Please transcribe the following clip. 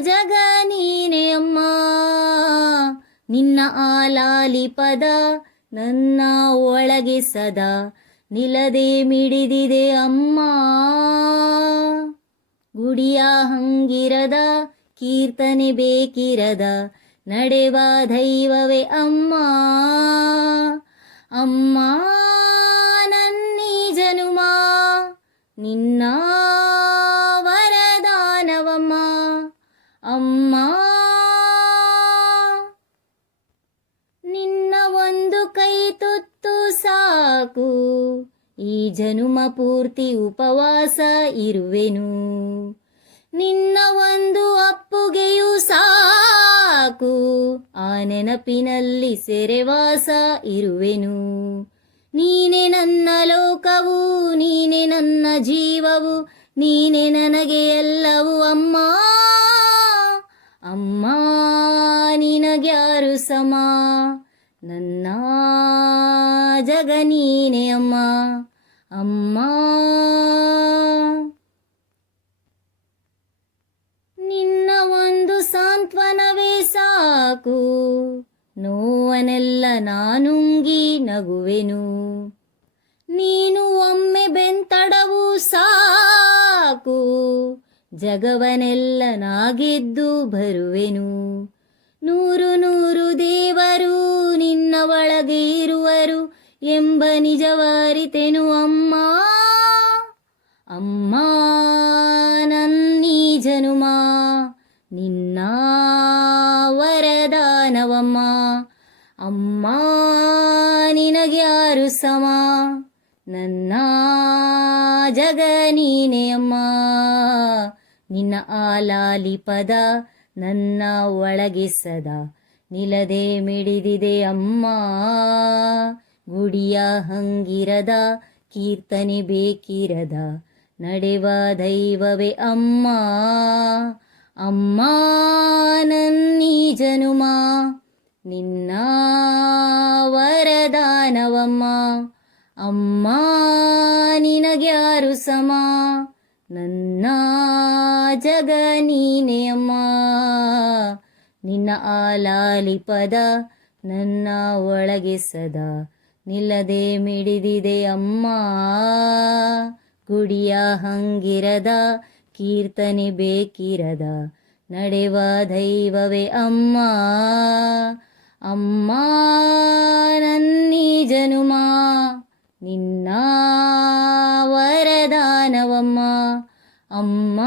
ಜಗ ನೀನೆ ಅಮ್ಮ, ನಿನ್ನ ಆಲಾಲಿ ಪದ ನನ್ನ ಒಳಗೆ ಸದಾ ನಿಲ್ಲದೆ ಮಿಡಿದಿದೆ ಅಮ್ಮ. ಗುಡಿಯ ಹಂಗಿರದ ಕೀರ್ತನೆ ಬೇಕಿರದ ನಡೆವ ದೈವವೇ ಅಮ್ಮ. ಅಮ್ಮ ನನ್ನೀ ಜನುಮ ನಿನ್ನ ವರದಾನವಮ್ಮ. ಅಮ್ಮ ನಿನ್ನ ಒಂದು ಕೈ ತುತ್ತು ಸಾಕು, ಈ ಜನುಮ ಪೂರ್ತಿ ಉಪವಾಸ ಇರುವೆನು. ನಿನ್ನ ಒಂದು ಅಪ್ಪುಗೆಯೂ ಸಾಕು, ಆ ನೆನಪಿನಲ್ಲಿ ಸೆರೆವಾಸ ಇರುವೆನು. ನೀನೆ ನನ್ನ ಲೋಕವು, ನೀನೆ ನನ್ನ ಜೀವವು, ನೀನೆ ನನಗೆ ಎಲ್ಲವೂ ಅಮ್ಮ. ಅಮ್ಮ ನಿನಗ್ಯಾರು ಸಮ, ನನ್ನ ಜಗ ನೀನೆ ಅಮ್ಮ. ಅಮ್ಮ ನಿನ್ನ ಒಂದು ಸಾಂತ್ವನವೇ ಸಾಕು, ನೋವನೆಲ್ಲ ನಾನುಂಗಿ ನಗುವೆನು. ನೀನು ಒಮ್ಮೆ ಬೆಂತಡವು ಸಾಕು, ಜಗವನೆಲ್ಲ ನಾಗೆದ್ದು ಬರುವೆನು. ನೂರು ನೂರು ದೇವರು ನಿನ್ನ ಒಳಗೆ ಇರುವರು ಎಂಬ ನಿಜವಾರಿತೆನು ಅಮ್ಮ. ಅಮ್ಮ ನನ್ನೀ ಜನುಮ ನಿನ್ನ ವರದಾನವಮ್ಮ. ಅಮ್ಮ ನಿನಗ್ಯಾರು ಸಮ, ನನ್ನ ಜಗ ನೀನೆ ಅಮ್ಮ. ನಿನ್ನ ಆಲಾಲಿ ಪದ ನನ್ನ ಒಳಗೆ ಸದಾ ನಿಲ್ಲದೆ ಮಿಡಿದಿದೆ ಅಮ್ಮ. ಗುಡಿಯ ಹಂಗಿರದ ಕೀರ್ತನೆ ಬೇಕಿರದ ನಡೆವ ದೈವವೇ ಅಮ್ಮ. ಅಮ್ಮ ನನ್ನೀ ಜನುಮ ನಿನ್ನ ವರದಾನವಮ್ಮ. ಅಮ್ಮ ನಿನಗ್ಯಾರು ಸಮ, ನನ್ನ ಜಗ ನೀನೆ ಅಮ್ಮ. ನಿನ್ನ ಆಲಾಲಿ ಪದ ನನ್ನ ಒಳಗೆ ಸದಾ ನಿಲ್ಲದೆ ಮಿಡಿದಿದೆ ಅಮ್ಮ. ಗುಡಿಯ ಹಂಗಿರದ ಕೀರ್ತನೆ ಬೇಕಿರದ ನಡೆವ ದೈವವೇ ಅಮ್ಮ. ಅಮ್ಮ ನನ್ನೀ ಜನುಮ ನಿನ್ನ ವರದಾನವಮ್ಮ. ಅಮ್ಮ